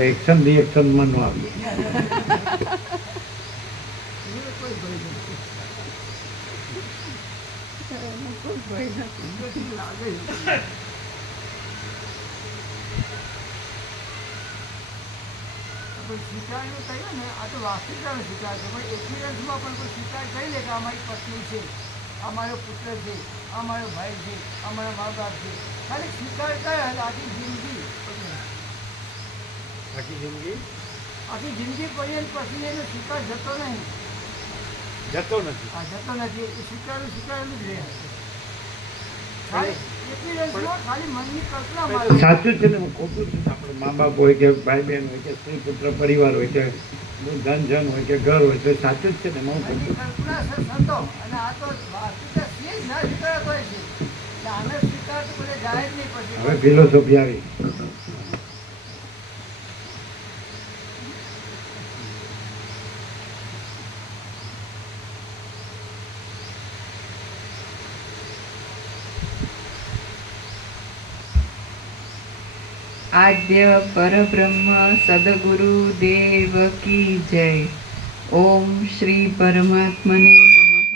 Action રિએક્શનમાં ન આવે. સ્વીકારનું કહ્યું ને, આ તો વાસ્તવિકતાનો સ્વીકાર છે. પણ એક્સપિરિયન્સમાં પણ કોઈ સ્વીકાર કરી લે કે આ મારી પત્ની છે, આ મારો પુત્ર છે, આ મારો ભાઈ છે, આ મારા મા બાપ છે. ખાલી સ્વીકાર કરે આખી જિંદગી પર્યંત પછી એનો સ્વીકાર જતો નહીં. જતો નથી. હા, જતો નથી. એ સ્વીકારેલું જ રહે. ખાલી એક્સપિરિયન્સમાં ખાલી મનની કલ્પના. સાચું છે ને, ખોટું છે. આપણે મા બાપ હોય કે ભાઈ બહેન હોય કે સ્ત્રી પુત્ર પરિવાર હોય કે ધન જન હોય કે ઘર હોય તો સાચું જ છે ને. કલ્પના સંતો અને આ તો વાસ્તવિકતા છે જ ના સ્વીકારત હોય છે. આને સ્વીકાર તો બધે જાય જ નહીં. પછી હવે ફિલોસોફી આવી. આદ્ય પરબ્રહ્મ સદગુરુ દેવ કી જય. ઓમ શ્રી પરમાત્મને નમઃ.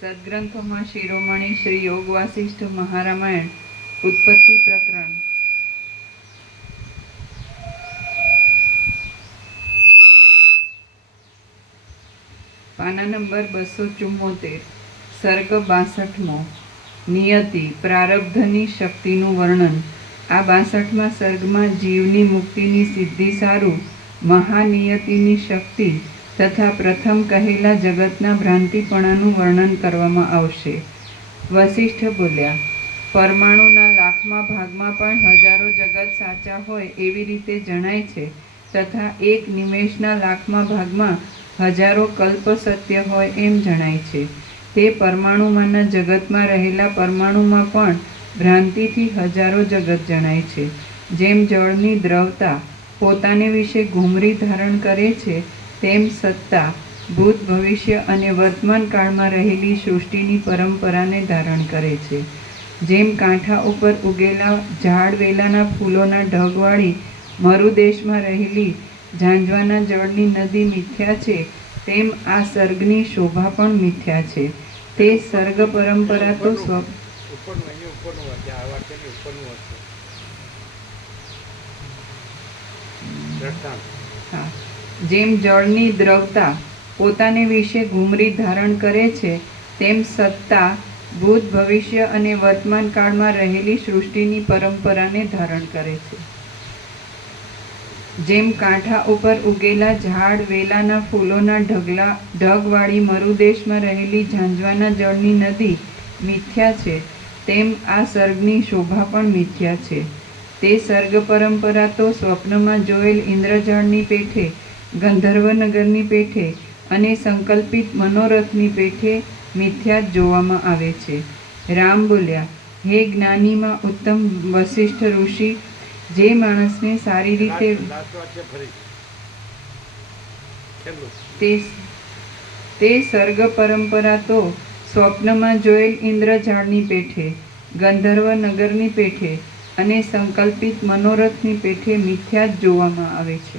સદગ્રંથોમાં શિરોમણી શ્રી યોગ વાસિષ્ઠ મહારામાયણ ઉત્પત્તિ પ્રકરણ. પાના નંબર 274. સર્ગ 62મો. નિયતિ પ્રારબ્ધની શક્તિનું વર્ણન. આ 62મા સર્ગમાં જીવની મુક્તિની સિદ્ધિ સારું મહાનિયતિની શક્તિ તથા પ્રથમ કહેલા જગતના ભ્રાંતિપણાનું વર્ણન કરવામાં આવશે. વસિષ્ઠ બોલ્યા, પરમાણુના લાખમાં ભાગમાં પણ હજારો જગત સાચા હોય એવી રીતે જણાય છે, તથા એક નિમેષના લાખમાં ભાગમાં હજારો કલ્પ સત્ય હોય એમ જણાય છે. તે પરમાણુમાંના જગતમાં રહેલા પરમાણુમાં પણ ભ્રાંતિથી હજારો જગત જણાય છે. જેમ જળની દ્રવતા પોતાને વિશે ઘૂમરી ધારણ કરે છે, તેમ સત્તા ભૂત ભવિષ્ય અને વર્તમાન કાળમાં રહેલી સૃષ્ટિની પરંપરાને ધારણ કરે છે. જેમ કાંઠા ઉપર ઉગેલા ઝાડ વેલાના ફૂલોના ઢગવાળી મરુદેશમાં રહેલી ઝાંઝવાના જળની નદી મિથ્યા છે, તેમ આ સર્ગની શોભા પણ મિથ્યા છે. તે સર્ગ પરંપરા તો જેમ જળની દ્રવતા પોતાને વિશે ઘૂમરી ધારણ કરે છે, તેમ સત્તા ભૂત ભવિષ્ય અને વર્તમાન કાળમાં રહેલી સૃષ્ટિની પરંપરાને ધારણ કરે છે. જેમ કાંઠા ઉપર ઉગેલા ઝાડ વેલાના ફૂલોના ઢગવાળી મરુદેશમાં રહેલી ઝાંઝવાના જળની નદી મિથ્યા છે, તેમ આ સર્ગની શોભા પણ મિથ્યા છે. તે સર્ગ પરંપરા તો સ્વપ્નમાં જોયેલ ઇન્દ્રજાળની પેઠે, ગંધર્વનગરની પેઠે અને સંકલ્પિત મનોરથની પેઠે મિથ્યા જ જોવામાં આવે છે. રામ બોલ્યા, હે જ્ઞાનીમાં ઉત્તમ વસિષ્ઠ ઋષિ, જે માણસને સારી રીતે તે સર્ગ પરંપરા તો સ્વપ્નમાં જોયેલ ઇન્દ્રજાળની પેઠે, ગંધર્વ નગરની પેઠે અને સંકલ્પિત મનોરથની પેઠે મિથ્યા જ જોવામાં આવે છે.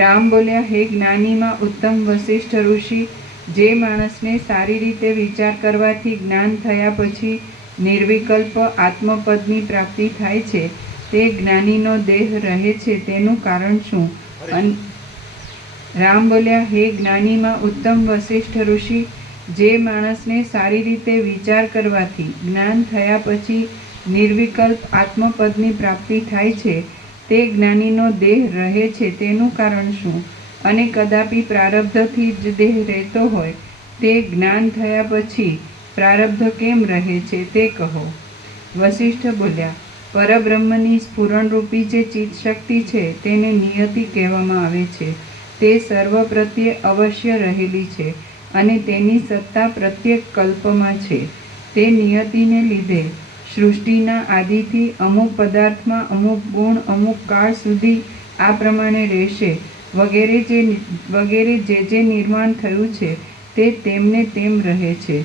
રામ બોલ્યા, હે જ્ઞાનીમાં ઉત્તમ વસિષ્ઠ ઋષિ, જે માણસને સારી રીતે વિચાર કરવાથી જ્ઞાન થયા પછી નિર્વિકલ્પ આત્મપદની પ્રાપ્તિ થાય છે, તે જ્ઞાનીનો દેહ રહે છે તેનું કારણ શું? રામ બોલ્યા, હે જ્ઞાનીમાં ઉત્તમ વસિષ્ઠ ઋષિ, જે માણસને સારી રીતે વિચાર કરવાથી જ્ઞાન થયા પછી નિર્વિકલ્પ આત્મપદની પ્રાપ્તિ થાય છે, તે જ્ઞાનીનો દેહ રહે છે તેનું કારણ શું? અને કદાપી પ્રારબ્ધથી જ દેહ રહેતો હોય તે જ્ઞાન થયા પછી પ્રારબ્ધ કેમ રહે છે તે કહો. વસિષ્ઠ બોલ્યા, પરબ્રહ્મની સ્ફુરણરૂપી જે ચિત્ત શક્તિ છે તેને નિયતિ કહેવામાં આવે છે. તે સર્વ પ્રત્યે અવશ્ય રહેલી છે અને તેની સત્તા પ્રત્યેક કલ્પમાં છે. તે નિયતિને લીધે સૃષ્ટિના આદિથી અમુક પદાર્થમાં અમુક ગુણ અમુક કાળ સુધી આ પ્રમાણે રહેશે વગેરે જે નિર્માણ થયું છે તે તેમને તેમ રહે છે.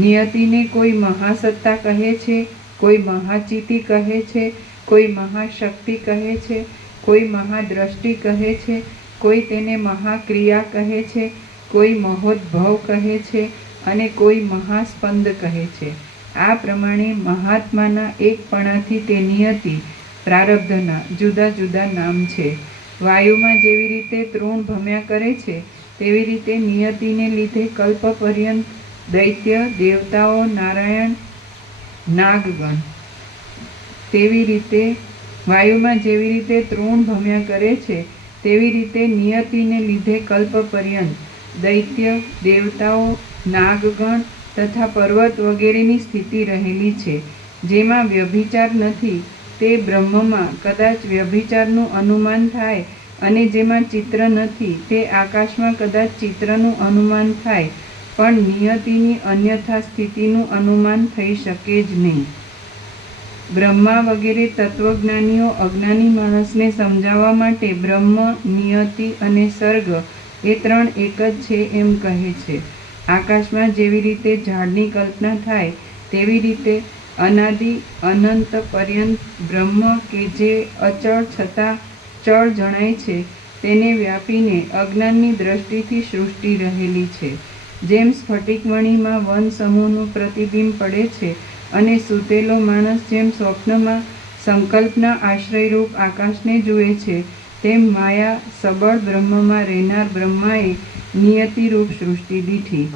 નિયતિને કોઈ મહાસત્તા કહે છે, કોઈ મહાચિતિ કહે છે, કોઈ મહાશક્તિ કહે છે, કોઈ મહાદ્રષ્ટિ કહે છે, કોઈ તેને મહાક્રિયા કહે છે, કોઈ મહોદ્ભવ કહે છે અને કોઈ મહાસ્પંદ કહે છે. આ પ્રમાણે મહાત્માના એકપણાથી તે નિયતિ પ્રારબ્ધના જુદા જુદા નામ છે. વાયુમાં જેવી રીતે તૃણ ભમ્યા કરે છે તેવી રીતે નિયતિને લીધે કલ્પ પર્યંત દૈત્ય, દેવતાઓ, નારાયણ, નાગગણ તેવી રીતે વાયુમાં જેવી રીતે તૃણ ભમ્યા કરે છે તેવી રીતે નિયતિને લીધે કલ્પ પર્યંત દૈત્ય, દેવતાઓ, નાગગણ તથા પર્વત વગેરેની સ્થિતિ રહેલી છે. જેમાં વ્યભિચાર નથી તે બ્રહ્મમાં કદાચ વ્યભિચારનું અનુમાન થાય અને જેમાં ચિત્ર નથી તે આકાશમાં કદાચ ચિત્રનું અનુમાન થાય, પણ નિયતિની અન્યથા સ્થિતિનું અનુમાન થઈ શકે જ નહીં. બ્રહ્મા વગેરે તત્વજ્ઞાનીઓ અજ્ઞાની માણસને સમજાવવા માટે બ્રહ્મ, નિયતિ અને સર્ગ એ ત્રણ એક જ છે એમ કહે છે. આકાશમાં જેવી રીતે ઝાડની કલ્પના થાય તેવી રીતે અનાદિ અનંત પર્યંત બ્રહ્મ કે જે અચળ છતાં ચળ જણાય છે તેને વ્યાપીને અજ્ઞાનની દ્રષ્ટિથી સૃષ્ટિ રહેલી છે. જેમ સ્ફટિકમણીમાં વન સમૂહનું પ્રતિબિંબ પડે છે અને સૂતેલો માણસ જેમ સ્વપ્નમાં સંકલ્પના આશ્રયરૂપ આકાશને જુએ છે, તેમ માયા સબળ બ્રહ્મમાં રહેનાર બ્રહ્માએ નિયતિરૂપ સૃષ્ટિ દીઠી.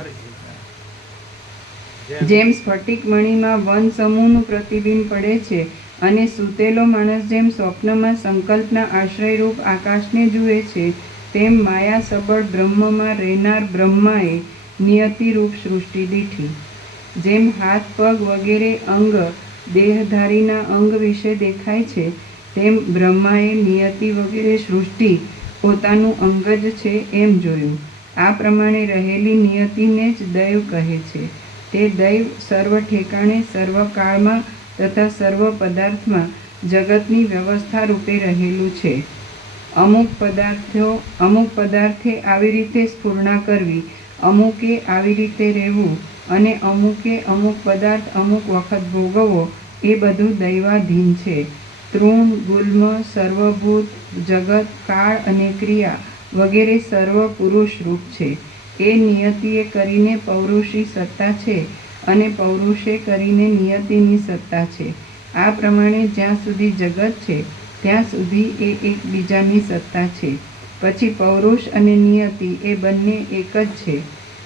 જેમ સ્ફટિકમણીમાં વન સમૂહનું પ્રતિબિંબ પડે છે અને સૂતેલો માણસ જેમ સ્વપ્નમાં સંકલ્પના આશ્રયરૂપ આકાશને જુએ છે, તેમ માયા સબળ બ્રહ્મમાં રહેનાર બ્રહ્માએ નિયતિરૂપ સૃષ્ટિ દીઠી. જેમ હાથ પગ વગેરે અંગ દેહધારીના અંગ વિશે દેખાય છે, તેમ બ્રહ્માએ નિયતિ વગેરે સૃષ્ટિ પોતાનું અંગ જ છે એમ જોયું. આ પ્રમાણે રહેલી નિયતિને જ દૈવ કહે છે. તે દૈવ સર્વ ઠેકાણે, સર્વ કાળમાં તથા સર્વ પદાર્થમાં જગતની વ્યવસ્થા રૂપે રહેલું છે. અમુક પદાર્થે આવી રીતે સ્ફુરણા કરવી, અમુકે આવી રીતે રહેવું અને અમુકે અમુક પદાર્થ અમુક વખત ભોગવવો એ બધું દૈવાધીન છે. તૃણ, ગુલ્મ, સર્વભૂત, જગત, કાળ અને ક્રિયા વગેરે સર્વ પુરુષ રૂપ છે. એ નિયતિએ કરીને પૌરુષી સત્તા છે અને પૌરુષે કરીને નિયતિની સત્તા છે. આ પ્રમાણે જ્યાં સુધી જગત છે ત્યાં સુધી એ એકબીજાની સત્તા છે. પછી પૌરુષ અને નિયતિ એ બંને એક જ છે.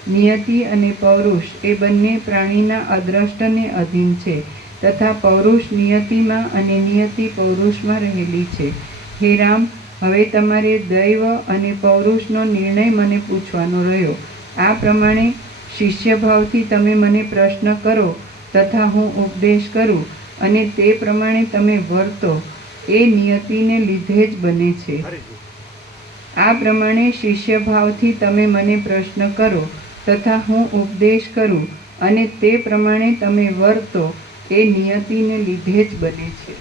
નિયતિ અને પૌરુષ એ બંને પ્રાણીના અદ્રષ્ટને અધીન છે તથા પૌરુષ નિયતિમાં અને નિયતિ પૌરુષમાં રહેલી છે. હે રામ, હવે તમારે દૈવ અને પૌરુષનો નિર્ણય મને પૂછવાનો રહ્યો. આ પ્રમાણે શિષ્યભાવથી તમે મને પ્રશ્ન કરો તથા હું ઉપદેશ કરું અને તે પ્રમાણે તમે વર્તો એ નિયતિને લીધે જ બને છે. આ પ્રમાણે શિષ્યભાવથી તમે મને પ્રશ્ન કરો તથા હું ઉપદેશ કરું અને તે પ્રમાણે તમે વર્તો એ નિયતિને લીધે જ બને છે.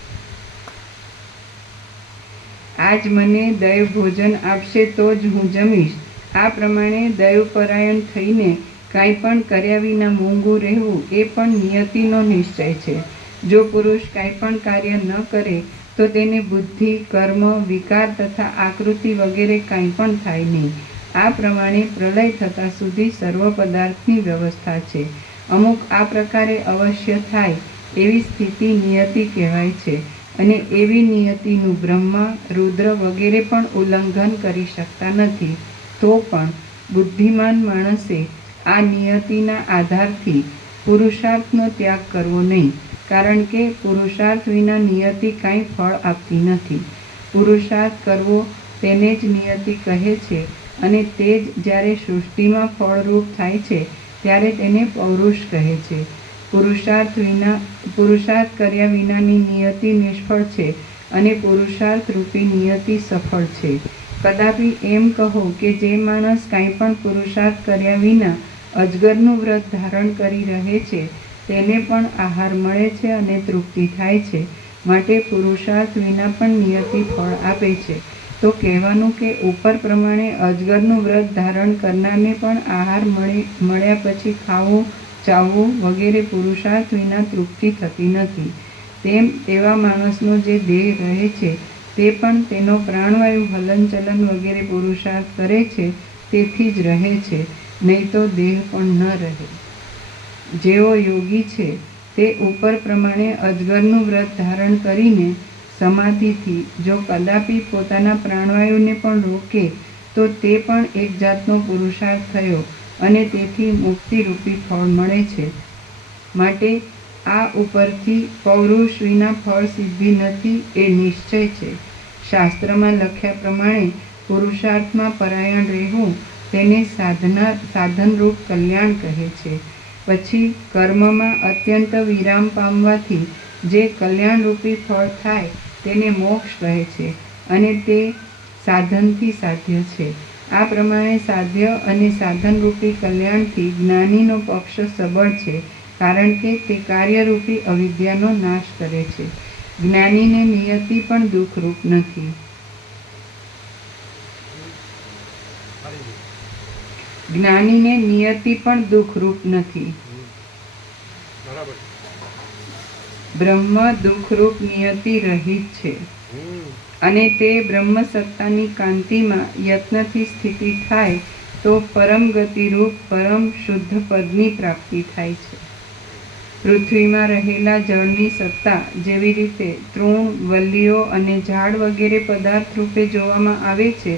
આજ મને દૈવ ભોજન આપશે તો જ હું જમીશ. આ પ્રમાણે દૈવપરાયણ થઈને કાંઈ પણ કર્યા વિના મૂંગું રહેવું એ પણ નિયતિનો નિશ્ચય છે. જો પુરુષ કાંઈ પણ કાર્ય ન કરે તો તેને બુદ્ધિ, કર્મ, વિકાર તથા આકૃતિ વગેરે કાંઈ પણ થાય નહીં. આ પ્રમાણે પ્રલય થતાં સુધી સર્વ પદાર્થની વ્યવસ્થા છે. અમુક આ પ્રકારે અવશ્ય થાય એવી સ્થિતિ નિયતિ કહેવાય છે અને એવી નિયતિનું બ્રહ્મા, રુદ્ર વગેરે પણ ઉલ્લંઘન કરી શકતા નથી. તો પણ બુદ્ધિમાન માણસે આ નિયતિના આધારથી પુરુષાર્થનો ત્યાગ કરવો નહીં, કારણ કે પુરુષાર્થ વિના નિયતિ કાંઈ ફળ આપતી નથી. પુરુષાર્થ કરવો તેને જ નિયતિ કહે છે અને તે જ જ્યારે સૃષ્ટિમાં ફળરૂપ થાય છે ત્યારે તેને પૌરુષ કહે છે. પુરુષાર્થ કર્યા વિનાની નિયતિ નિષ્ફળ છે અને પુરુષાર્થ રૂપી નિયતિ સફળ છે. કદાપી એમ કહો કે જે માણસ કાંઈ પણ પુરુષાર્થ કર્યા વિના અજગરનું વ્રત ધારણ કરી રહે છે તેને પણ આહાર મળે છે અને તૃપ્તિ થાય છે, માટે પુરુષાર્થ વિના પણ નિયતિ ફળ આપે છે. તો કહેવાનું કે ઉપર પ્રમાણે અજગરનું વ્રત ધારણ કરનારને પણ આહાર મળ્યા પછી ખાવું, ચાવવું વગેરે પુરુષાર્થ વિના તૃપ્તિ થતી નથી. તેમ તેવા માણસનો જે દેહ રહે છે તે પણ તેનો પ્રાણવાયુ હલનચલન વગેરે પુરુષાર્થ કરે છે તેથી જ રહે છે, નહીં તો દેહ પણ ન રહે. જેઓ યોગી છે તે ઉપર પ્રમાણે અજગરનું વ્રત ધારણ કરીને સમાધિથી જો કદાપી પોતાના પ્રાણવાયુને પણ રોકે તો તે પણ એક જાતનો પુરુષાર્થ થયો અને તેથી મુક્તિરૂપી ફળ મળે છે. માટે આ ઉપરથી પૌરુષ વિના ફળ સિદ્ધિ નથી એ નિશ્ચય છે. શાસ્ત્રમાં લખ્યા પ્રમાણે પુરુષાર્થમાં પરાયણ રહેવું તેને સાધનરૂપ કલ્યાણ કહે છે. પછી કર્મમાં અત્યંત વિરામ પામવાથી જે કલ્યાણરૂપી ફળ થાય તેને મોક્ષ કહે છે અને તે સાધનથી સાધ્ય છે. આ પ્રમાણે સાધ્ય અને સાધનરૂપી કલ્યાણથી જ્ઞાનીનો પક્ષ સબળ છે, કારણ કે તે કાર્યરૂપી અવિદ્યાનો નાશ કરે છે. જ્ઞાનીને નિયતિ પણ દુઃખરૂપ નથી. જ્ઞાનીને નિયતિ પણ દુઃખરૂપ નથી. બ્રહ્મ દુઃખરૂપ નિયતિ રહિત છે અને તે બ્રહ્મ સત્તાની કાંતિમાં યત્નથી સ્થિતિ થાય તો પરમ ગતિરૂપ પરમ શુદ્ધ પદની પ્રાપ્તિ થાય છે. પૃથ્વીમાં રહેલા જળની સત્તા જેવી રીતે તૃણ, વલ્લીઓ અને ઝાડ વગેરે પદાર્થ રૂપે જોવામાં આવે છે,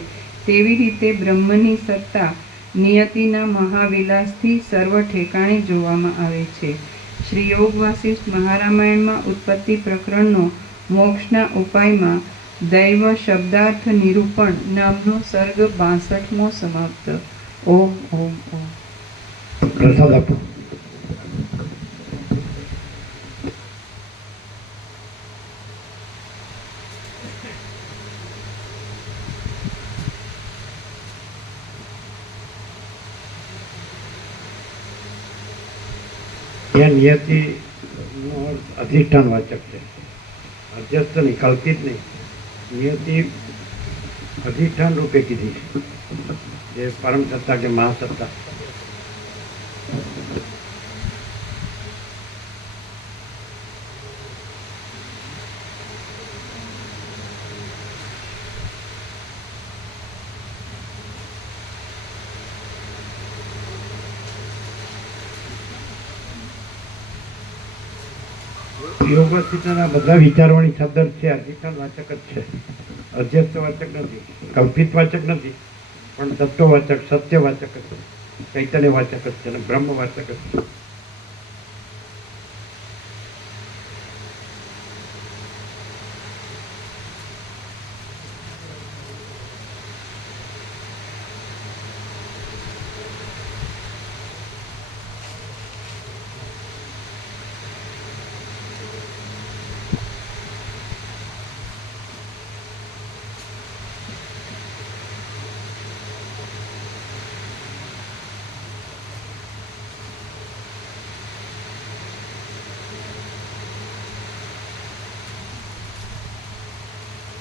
તેવી રીતે બ્રહ્મની સત્તા નિયતિના મહાવિલાસથી સર્વ ઠેકાણે જોવામાં આવે છે. શ્રી યોગ વાસિષ્ઠ મહારામાયણમાં ઉત્પત્તિ પ્રકરણનો મોક્ષના ઉપાયમાં દૈવ શબ્દાર્થ નિરૂપણ નામનો સર્ગ 62મો સમાપ્ત. ઓમ ઓમ ઓમ. પ્રસાદ આપો. ત્યાં નિયતિનો અર્થ અધિષ્ઠાન વાચક છે, અધ્યસ્ત નહીં, કલ્પિત નહીં. નિયતિ અધિષ્ઠાન રૂપે કીધી છે, જે પરમ સત્તા કે મહાસત્તા. યોગ વાસિષ્ઠના બધા વિચારવાની સદર છે, અધિષ્ઠાન વાચક જ છે, અધ્યસ્ત વાચક નથી, કલ્પિત વાચક નથી, પણ તત્વવાચક, સત્યવાચક જ છે, ચૈતન્ય વાચક જ છે અને બ્રહ્મ વાચક જ છે.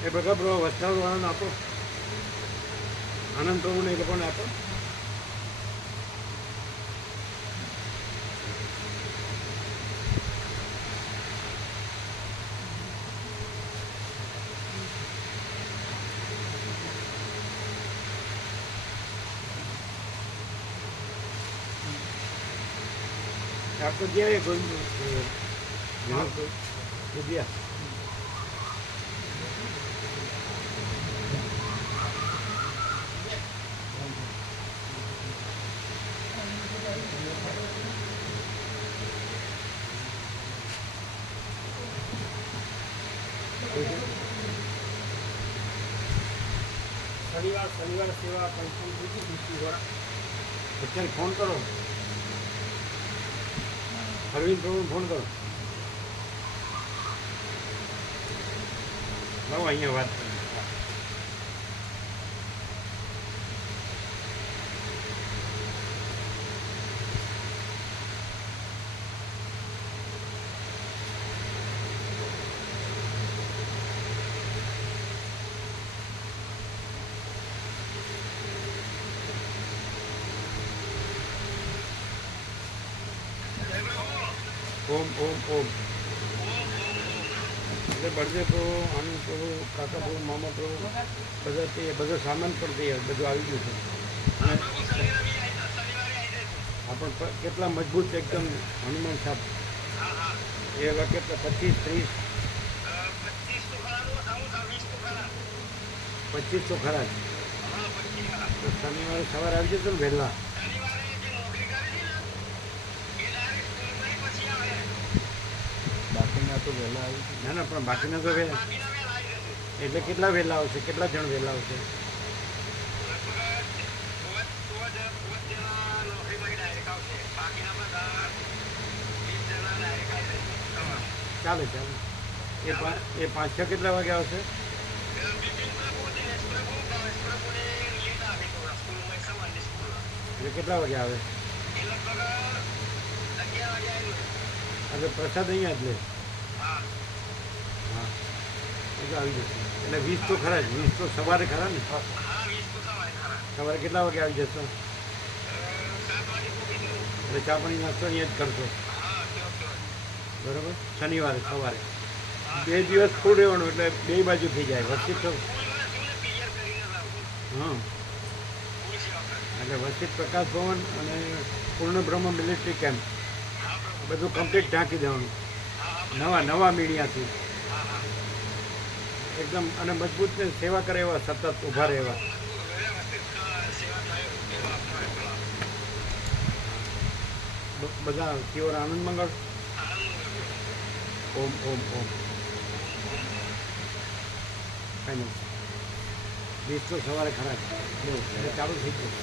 એ બધા વસ્ત્રાલવાળાને આપો, આનંદ પ્રભુને એ લોકોને આપો. आपको दिया है कोई दिया शनिवार सेवा અત્યારે ફોન કરો, અરવિંદ પ્રભુ ફોન કરો, લાવો અહીંયા વાત કરી. ओम ओम ओम બળદેવ પ્રભુ, આનંદ પ્રભુ, કાકા પ્રભુ, મામા પ્રભુ બધા તે બધો સામાન પણ તૈયાર બધું આવી ગયું છે. અને આ પણ કેટલા મજબૂત એકદમ હનુમાન છાપ એ એવા કેટલા 25-30 25 તો ખરા જ. તો શનિવારે સવારે આવી જતો ને વહેલા. બાકીના તો વહેલા આવી ના ના પણ બાકીના તો વહેલા. એટલે કેટલા વહેલા આવશે, કેટલા જણ વહેલા આવશે? ચાલે ચાલે. એ 5-6 કેટલા વાગે આવશે? એટલે કેટલા વાગે આવે? એટલે પ્રસાદ અહીંયા જ લે. હા એટલે આવી જશે. એટલે 20 તો ખરા જ. 20 તો સવારે ખરા ને? સવારે કેટલા વાગે આવી જશો? એટલે ચા પાણી નાસ્તો અહીંયા જ કરશો બરાબર? શનિવારે સવારે 2 દિવસ ફૂલ રહેવાનું એટલે 2 બાજુ થઈ જાય. વસ્તી તો હા એટલે વસ્તી પ્રકાશ ભવન અને પૂર્ણ બ્રહ્મ મિલિટરી કેમ્પ બધું કમ્પ્લીટ ઢાંકી દેવાનું નવા મીડિયાથી એકદમ. અને મજબૂત ને સેવા કરે એવા સતત ઊભા રહે એવા. બધા કેવો આનંદ મંગળ. ઓમ ઓમ ઓમ. ફાઇનલ 20 તો સવારે ખરા જ. એટલે ચાલુ થઈ ગયું.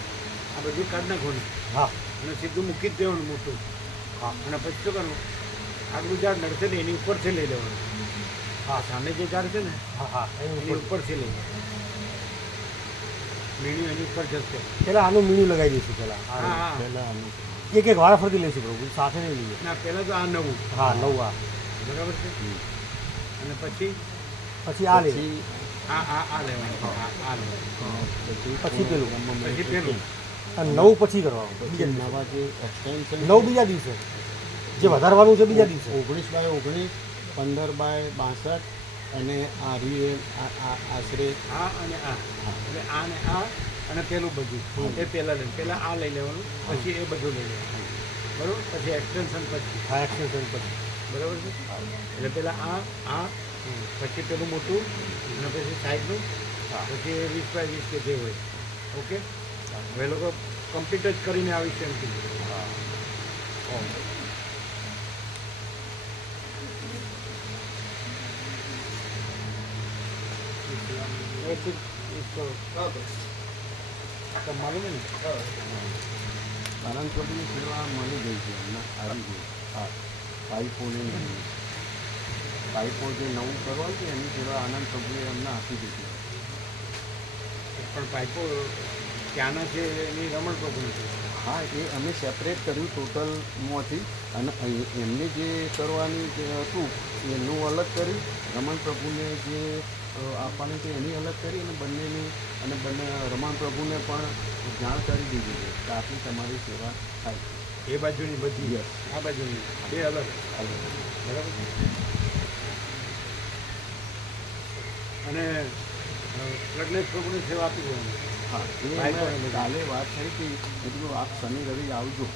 આ બધું કાઢ નાખવાનું. હા અને સીધું મૂકી જ દેવાનું મોટું. હા અને પછી શું કરવું? આગલું ઝાડ નડશે ને એની ઉપરથી લઈ લેવાનું. હા સામે જે ઝાડ છે ને હા હા એની ઉપરથી લઈ લેવાનું. મીણું એની ઉપર જશે. પહેલાં આનું મીણું લગાવી દઈશું પહેલાં. હા, હા. પહેલાં આનું એક વારા ફરતી લઈશું પ્રભુ, સાથે નહીં લઈએ. ના પહેલાં તો આ નવું હા નવું આ બરાબર છે. અને પછી પછી આ લઈએ, આ લેવાનું. આ લેવાનું. પછી પેલું, પછી પેલું. અને નવું પછી કરવાનું. બીજા નવા જે એક્સટેન્શન નવું બીજા દિવસે જે વધારવાનું છે બીજા દિવસે. 19x19 15x62 અને આ આશરે આ અને આ એટલે આ ને આ અને પેલું બધું એ પહેલાં લે. પહેલાં આ લઈ લેવાનું પછી એ બધું લઈ લેવાનું બરાબર. પછી એક્સટેન્શન પછી હા એક્સટેન્શન પછી બરાબર છે. એટલે પહેલાં આ પછી પેલું મોટું અને પછી સાઈડનું પછી 20x20 કે જે હોય. ઓકે હવે એ લોકો કમ્પ્લીટ જ કરીને આવીશ એમ કીધું. व्यवस्थित इसको तो मालूम है ना. આનંદ પ્રભુની સેવા મળી ગઈ છે એમને આવી ગઈ. હા પાઇપોને નહીં, પાઇપો જે નવું કરવાનું છે એની સેવા આનંદ પ્રભુએ એમને આપી દીધી. પણ પાઇપો ત્યાંના છે એની રમણ પ્રભુની છે. હા એ અમે સેપરેટ કર્યું ટોટલમાંથી અને એમને જે કરવાની જે હતું એનું અલગ કર્યું, રમણ પ્રભુને જે આપવાની છે એની અલગ કરી અને બંનેની અને બંને રમણ પ્રભુને પણ જાણ કરી દીધી છે કે આટલી તમારી સેવા થાય છે. એ બાજુની બધી Yes. આ બાજુની બે અલગ બરાબર. અને પ્રજ્ઞેશ પ્રભુની સેવા આપી દેવાની. હા એ અમે કાલે વાત થઈ હતી. એટલું આપ શનિ રવિ આવજો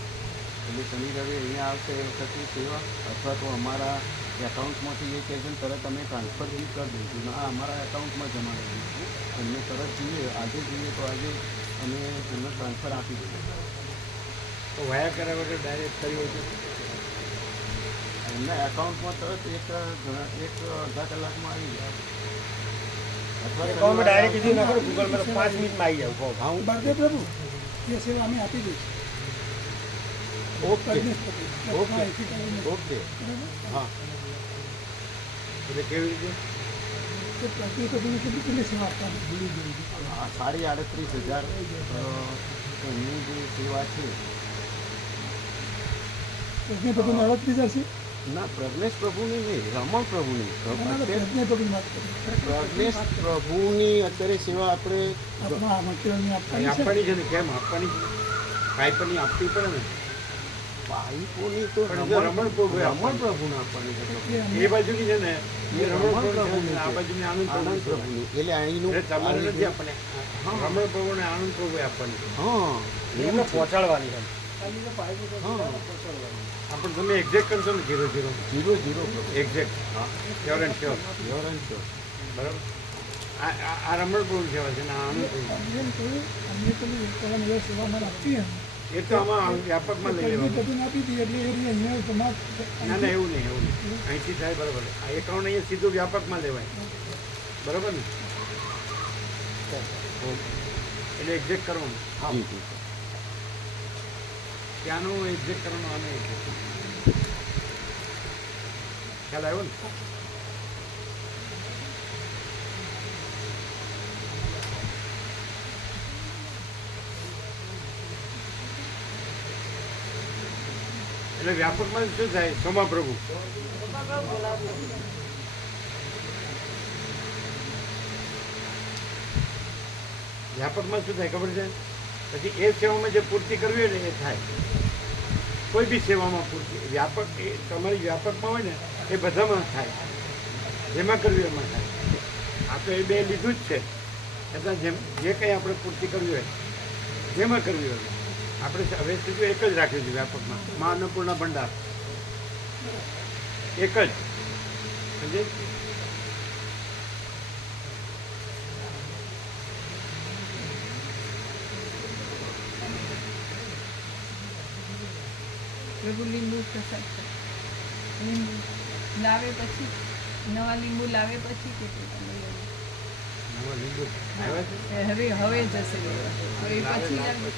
એટલે શનિ રવિ અહીંયા આવશે એ વખતની સેવા અથવા તો અમારા એકાઉન્ટમાંથી એક એજન્ટ તરત અમે ટ્રાન્સફર બી કરી દઈશું ને આ અમારા એકાઉન્ટમાં જમા કરી દઈશું. એમને તરત જોઈએ આજે જોઈએ તો આજે અમે એમને ટ્રાન્સફર આપી દઈશું. તો વાયા કર્યા વગર ડાયરેક્ટ કર્યું હતું. એમના એકાઉન્ટમાં તરત એક અડધા કલાકમાં આવી જાય અથવા એકાઉન્ટમાં ડાયરેક્ટ કીધું ના કરો, ગૂગલ મેં 5 મિનિટમાં આવી જાવ. હા હું બળદેવ પ્રભુ એ સેવા અમે આપી દઈશું. ઓકે પ્રજ્ઞેશ પ્રભુ. ઓકે. હા, એથી કરીને. ઓકે બરાબર? હા એટલે કેવી રીતે? તો પ્રજ્ઞેશ પ્રભુને કેટલી સેવા આપવાની? આ 38,500 એમની જે સેવા છે. પ્રજ્ઞેશ પ્રભુને 38,000 છે. ના પ્રજ્ઞેશ પ્રભુની નહીં, રમણ પ્રભુની. પ્રજ્ઞેશ પ્રભુની વાત કરીએ. પ્રજ્ઞેશ પ્રભુની અત્યારે સેવા આપણે આપણા મટીરિયલની અહીં આપવાની છે. આપવાની છે ને કેમ આપવાની છે? પાઇપની આપવી પડે ને. પાઇપોની તો પણ જો રમણ પ્રભુ રમણ પ્રભુને આપવાની છે એ બાજુની છે ને એ રમણ પ્રભુ પ્રભુની છે, આ છે. બાજુની આનંદ આનંદ પ્રભુ છે. પ્રભુની એટલે અહીંનું એટલે તમારે નથી આપને હા. રમણ પ્રભુને આનંદ પ્રભુ આપવાની છે. હા એટલે એવું છે. પહોંચાડવાની એમ હા આપણે તમે એક્ઝેક્ટ કરશો ને 0-0 0-0 પ્રભુ exact sure and sure Sure and sure. બરાબર આ રમણ પ્રભુ સેવા છે ને આ આનંદ પ્રભુ એ તો આમાં વ્યાપકમાં લઈ લેવાનું ના ના એવું નહીં અહીંથી થાય બરાબર આ એકાઉન્ટ અહીંયા સીધું વ્યાપકમાં લેવાય બરાબર ને એટલે એક્ઝેક્ટ કરવાનું જી જી ત્યાંનું એક્ઝેક્ટ કરવાનું આને exact. ખ્યાલ આવ્યો ને એટલે વ્યાપકમાં શું થાય સોમા પ્રભુ વ્યાપકમાં શું થાય ખબર છે પછી એ સેવામાં જે પૂર્તિ કરવી હોય ને એ થાય કોઈ બી સેવામાં પૂર્તિ વ્યાપક એ તમારી વ્યાપકમાં હોય ને એ બધામાં થાય જેમાં કરવી એમાં થાય આ તો એ બે લીધું જ છે એટલે જેમ જે કંઈ આપણે પૂર્તિ કરવી હોય જેમાં કરવી હોય આપણે હવે સીધું એક જ રાખ્યું છે વ્યાપકમાં મા અન્નપૂર્ણા ભંડાર એક જ સમજે પ્રભુ લીંબુ પ્રસાદ કરે. લીંબુ લાવે પછી નવા લીંબુ લાવે પછી કે નવા લીંબુ આવ્યા છે હવે હવે જશે લેવા. તો એ પછી લાવે.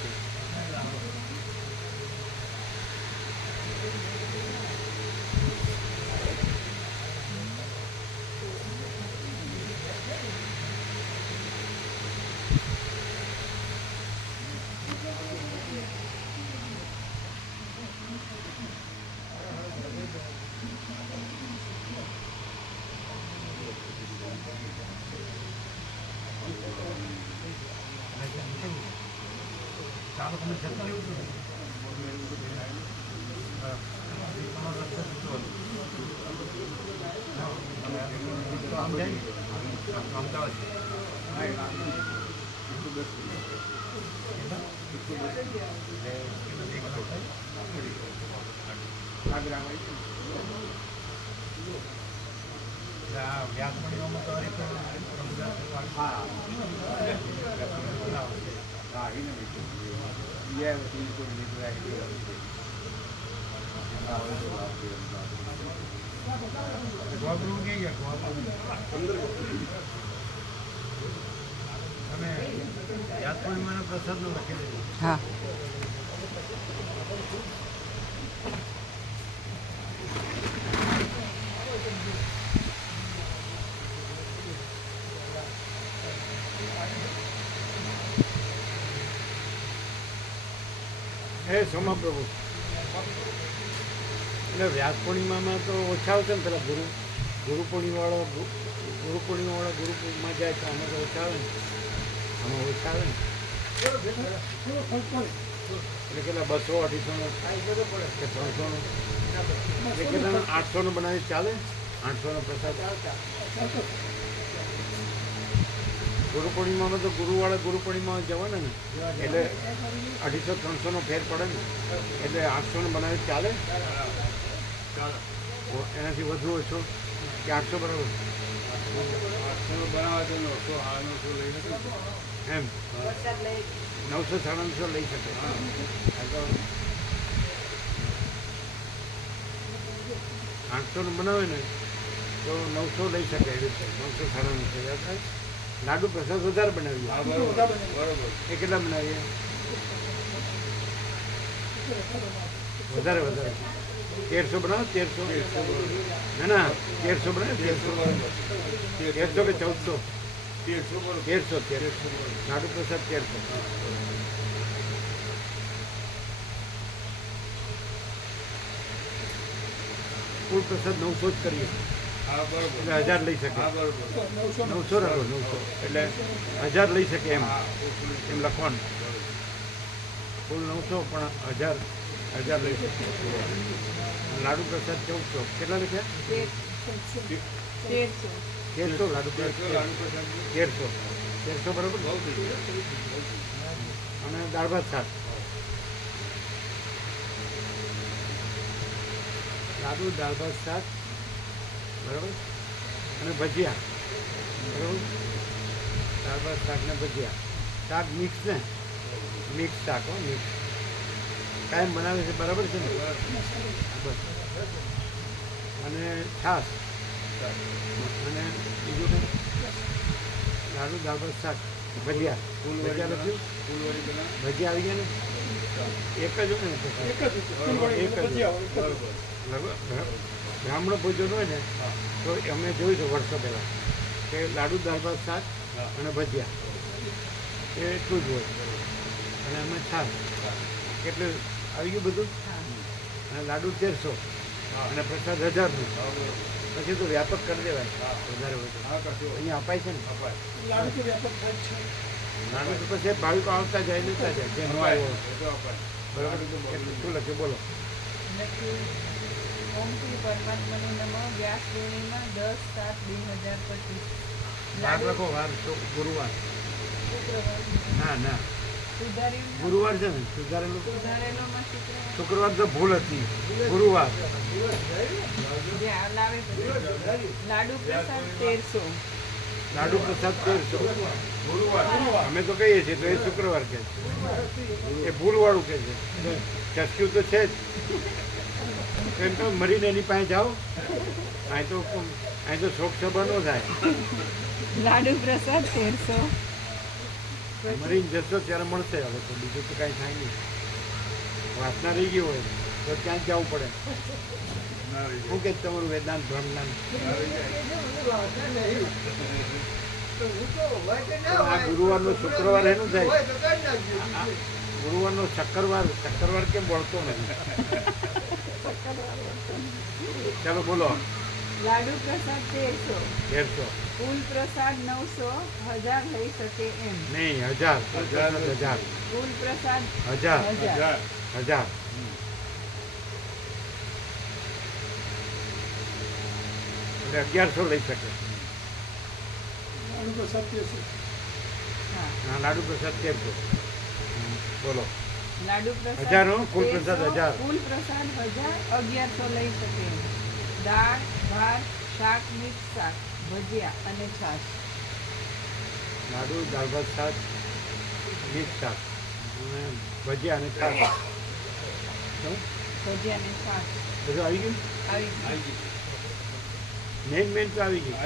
પ્રસાદનો લખી દેજો હા હે સોમા પ્રભુ એટલે વ્યાસ પૂર્ણિમામાં તો ઓછા આવશે ને પેલા ગુરુ પૂર્ણિમાવાળા ગુરુ પૂર્ણિમામાં જાય તો આમાં તો ઓછા આવે ને આમાં ઓછા આવે ને એટલે કેટલા 200-250 કે 300 એટલે કેટલા 800 બનાવી ચાલે 800 પ્રસાદ ગુરુ પૂર્ણિમામાં તો ગુરુ પૂર્ણિમામાં જવાના ને એટલે 250-300 ફેર પડે ને એટલે 800 બનાવી ચાલે એનાથી વધુ ઓછો કે 800 બરાબર 800 બનાવે તો 900 લઈ શકે એમ 900-950 લઈ શકે આ તો 800 બનાવે ને તો 900 લઈ શકે એવી રીતે 900-950 યાદ થાય લાડુ પ્રસાદ વધારે બનાવીએ બરોબર એ કેટલા બનાવીએ વધારે 1300 બનાવો 1300 ના 1300 બનાવે 1300 કે 1400 1300 લાડુ પ્રસાદ 1300 કુલ પ્રસાદ 900 જ કરીએ એટલે 1000 લઈ શકે 900 રાખો 900 એટલે 1000 લઈ શકે એમ લખવાનું કુલ 900 પણ 1000 1000 લઈ શકીએ. લાડુ પ્રસાદ 1400. કેટલા લખ્યા? 1300 લાડુ પ્રસાદ 1300 બરાબર. અને દાળ ભાત શાક, લાડુ દાળ ભાત શાક બરાબર, અને ભજીયા બરાબર. દાળ ભાત શાક ને ભજીયા, શાક મિક્સ ને મિક્સ શાક હો, મિક્સ કાયમ બનાવે છે બરાબર છે ને? બસ. અને છાશ અને બીજું કંઈ? લાડુ દાળ ભાત શાક ભજીયા, ભજીયા લખ્યું? ભજીયા આવી ગયા ને? એક જ હોય ને? બ્રાહ્મણ ભોજન હોય ને તો અમે જોયું છે વર્ષો પહેલાં કે લાડુ દાળ ભાત શાક અને ભજીયા એ એટલું જ હોય. અને અમે છાશ કેટલું આવી ગયું બધું. અને લાડુ 1300 અને પ્રસાદ 1000નું. પછી તો વ્યાપક કરી દેવાય વધારે હોય તો. અહીંયા અપાય છે ને? લાડુ તો પછી ભાવિકો આવતા જાય લેતા જાય જે ન આવ્યો બરાબર. શું લખ્યું બોલો? ઓમ શ્રી પરમાત્માને નમઃ. વ્યાસ પૂર્ણિમા 10/7/2025. વાર લખો, વાર ગુરુવાર. શુક્રવાર. ના ના, સુધાર્યું ગુરુવાર છે ને? સુધારેલું સુધારેલોમાં શુક્રવાર. શુક્રવાર તો ભૂલ હતી. ગુરુવાર. જે આ લાવે પછી. લાડુ પ્રસાદ 1300. લાડુ પ્રસાદ 1300 ગુરુવાર. અમે તો કહીએ છીએ તો એ શુક્રવાર કહે છે, એ ભૂલવાળું કહે છે. ચસ્યું તો છે જ. એમ તો મરીને એની પાસે જાઓ. અહીં તો શોખ સભા ન થાય. લાડુ પ્રસાદ 1300. મરીને જશો ત્યારે મળશે. હવે તો બીજું તો કાંઈ થાય નહીં. વાસના રહી ગઈ હોય તો ક્યાંક જવું પડે. શું કે તમારું વેદાંત બ્રહ્મજ્ઞાન? આ ગુરુવારનો શુક્રવાર એનું થાય. ગુરુવારનો શક્કરવાર કેમ વળતો નથી? ચાલો બોલો. લાડુ પ્રસાદ 1300. 1300 ફૂલ પ્રસાદ 900. 1000 લઈ શકે એમ. નહીં, 1000. ફૂલ પ્રસાદ 1000. 1000. એટલે 1100 લઈ શકે. હા. હા, લાડુ પ્રસાદ 1300. બોલો. લાડુ પ્રસાદ 1000 હો, ફૂલ પ્રસાદ 1300. 1000. ફૂલ પ્રસાદ 1000. 1100 લઈ શકે એમ. દાળ ભાત શાક મિક્સ શાક ભજીયા અને છાશ. લાડુ દાળ ભાત શાક મિક્સ શાક અને ભજીયા અને છાશ. શું? ભજીયા અને છાશ બધું આવી ગયું? આવી ગયું. મેન તો આવી ગયું.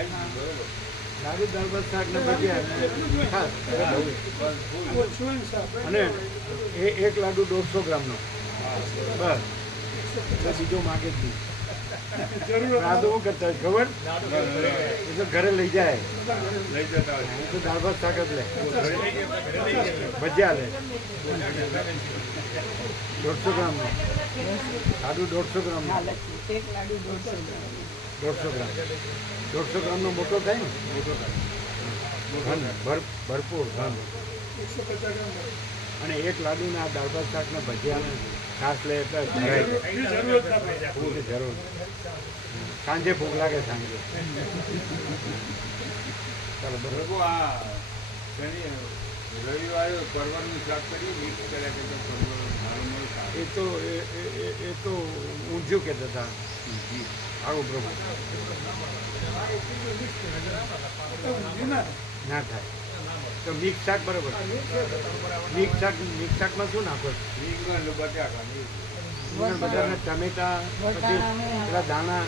લાડુ દાળ ભાત શાક ને ભજીયા અને છાશ. અને એક લાડુ 150 ગ્રામનો. બસ. એટલે બીજો માગે જ નહીં. આ તો શું કરતા હોય ખબર? એ તો ઘરે લઈ જાય. હું તો દાળ ભાત શાક જ લે, ભજીયા લે. 150 ગ્રામનો લાડુ. 150 ગ્રામનો. એક લાડુ 150 ગ્રામ. 150 ગ્રામ. 150 ગ્રામનો મોટો થાય ને? ઘન ભરપૂર ઘન. અને એક લાડુના આ દાળ ભાત શાક ને ભજીયા ને છાશ લે એટલે જરૂર. સાંજે ભૂખ લાગે સાંજે. ચાલો બરોબર. પ્રભુ આ રવિવારે પરવળનું શાક કરી મિક્સ કર્યા કે એ તો ઊંધિયું કહેતા હતા. આવું પ્રભુ ના થાય તો મિક્સ શાક બરોબર. મિક્સ શાકમાં શું નાખો? રીંગણ બટાકા બટાકા ટમેટા પછી પેલા દાણા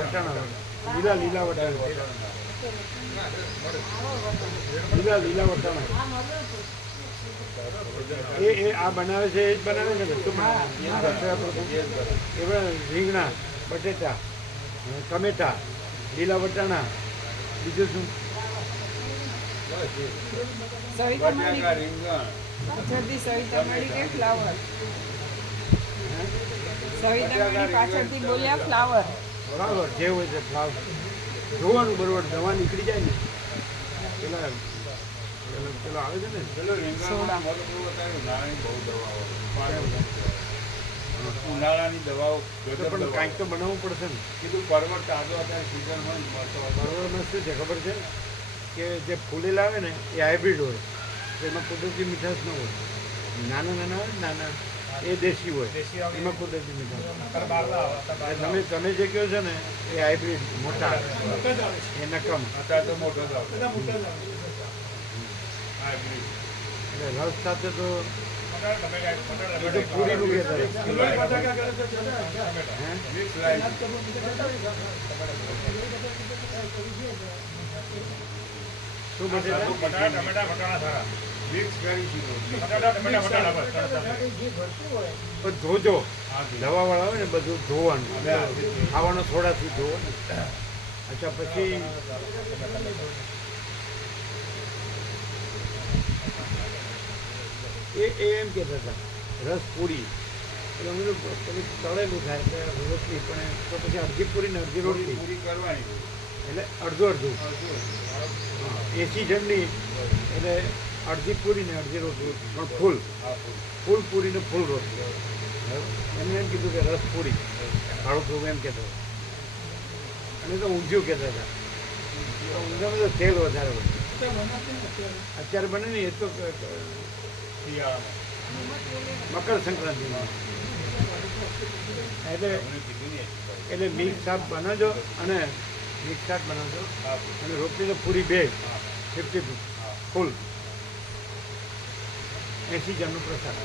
વટાણા લીલા વટાણા લીલા વટાણા એ આ બનાવે છે એ જ બનાવે છે ને? શું એવા રીંગણા બટેટા ટમેટા લીલા વટાણા બીજું શું? સવિતા મળી રીંગણ પાછળથી સવિતા મળી કે ફ્લાવર. સવિતા મળી પાછળથી બોલ્યા ફ્લાવર. ફ્લાવર જે હોય છે ફ્લાવર જોવાનું બરોબર. દવા નીકળી જાય ને પેલા પેલો આવે છે ને પેલો રીંગણમાં મોટો બહુ બતાવ્યો, ઉનાળાની બહુ દવાઓ ઉનાળાની દવાઓ ગજબ પણ દવાઓ. કાંઈક તો બનાવવું પડશે ને. કીધું પરવળ તાજો અત્યારે સિઝન હોય ને મળતો હોય. બરોબરમાં શું છે ખબર છે કે જે ફૂલેલા આવે ને એ હાઇબ્રિડ હોય, એમાં કુદરતી મીઠાશ ન હોય. નાના નાના હોય ને નાના એ દેશી હોય, એમાં કુદરતી મીઠાશ. તમે જે કહો છો ને એ હાઇબ્રિડ મોટા એ નકમ. અત્યારે તો મોટો જ આવતો. હાઇબ્રિડ. એટલે રસ સાથે તો એ તો પૂરીનું કહેતા હે? Mix rice. શું બટેટા? મિક્સ કરીશું રોટલી. જે ભરતું હોય પણ ધોજો, હા, જી. દવાવાળા હોય ને બધું ધોવાનું, ખાવાનો થોડાથી ધોવાનું. અચ્છા, પછી એ એમ કહેતા હતા રસ પૂરી એટલે અમે તો પેલું તળેલું થાય એટલે રોટલી, પણ તો પછી અડધી પૂરી ને અડધી રોટલી પૂરી કરવાની. એટલે અડધું અડધું. એસી જણની એટલે અડધી પૂરી ને અડધી રોટલી, પણ ફૂલ ફૂલ પૂરી ને ફૂલ રોટલી. એમને એમ કીધું કે રસ પૂરી કાળું થોડું એમ કહેતો હતો. અને તો ઊંધિયું કહેતા હતા. ઊંધિયામાં તો તેલ વધારે હોય. અત્યારે બને ને એ તો શિયાળામાં. મકર સંક્રાંતિમાં. એટલે એટલે મિક્સ શાક બનાવજો અને મિક્સ શાક બનાવજો અને રોટલી તો પૂરી બે 50 ફૂલ 80 જણનો પ્રસાદ.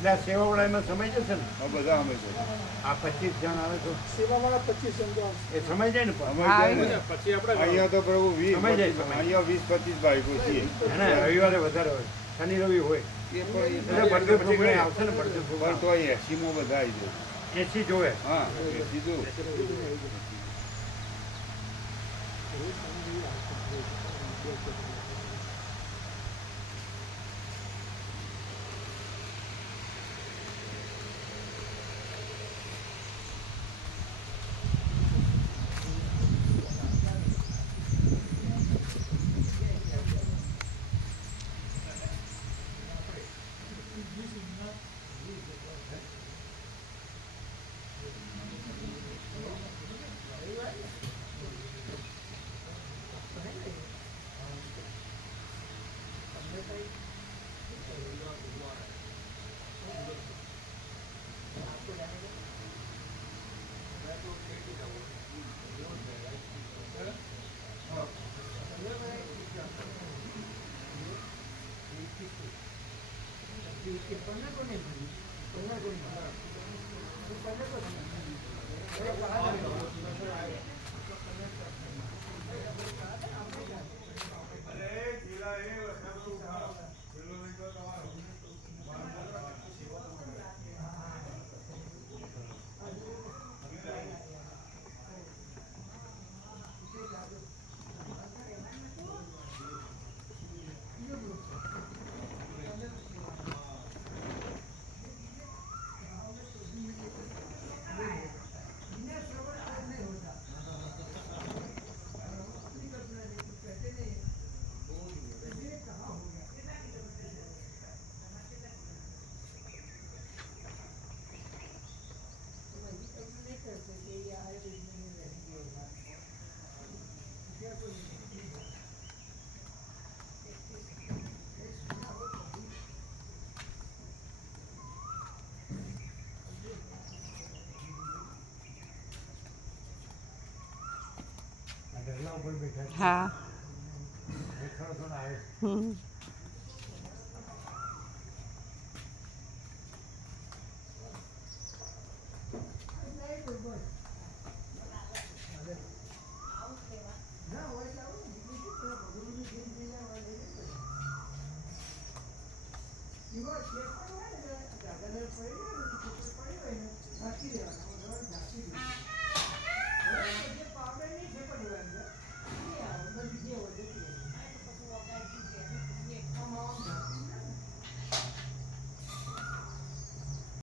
એટલે આ સેવાવાળામાં સમય જશે ને. હવે બધા અમે છે. આ 25 જણ આવે તો સેવાવાળા 25 જણ એ સમય જાય ને પણ. અમે હા, છે ને, પછી આપણે અહીંયા તો પ્રભુ 20 સમય જાય, સમય. અહીંયા 20-25 બાઈકો છીએ. હે ને, રવિવારે વધારે હોય, શનિ રવિ હોય એ પણ એટલે બળદેવ પ્રોગ્રામ આવશે ને. બળદેવ પણ પ્રોગ્રામ તો 80માં બધા આવી જાય. 80 જોવે. હા, 80 તો. ઢગલા ઉપર બેઠા છે. હા થોડા થોડા આવે. હમ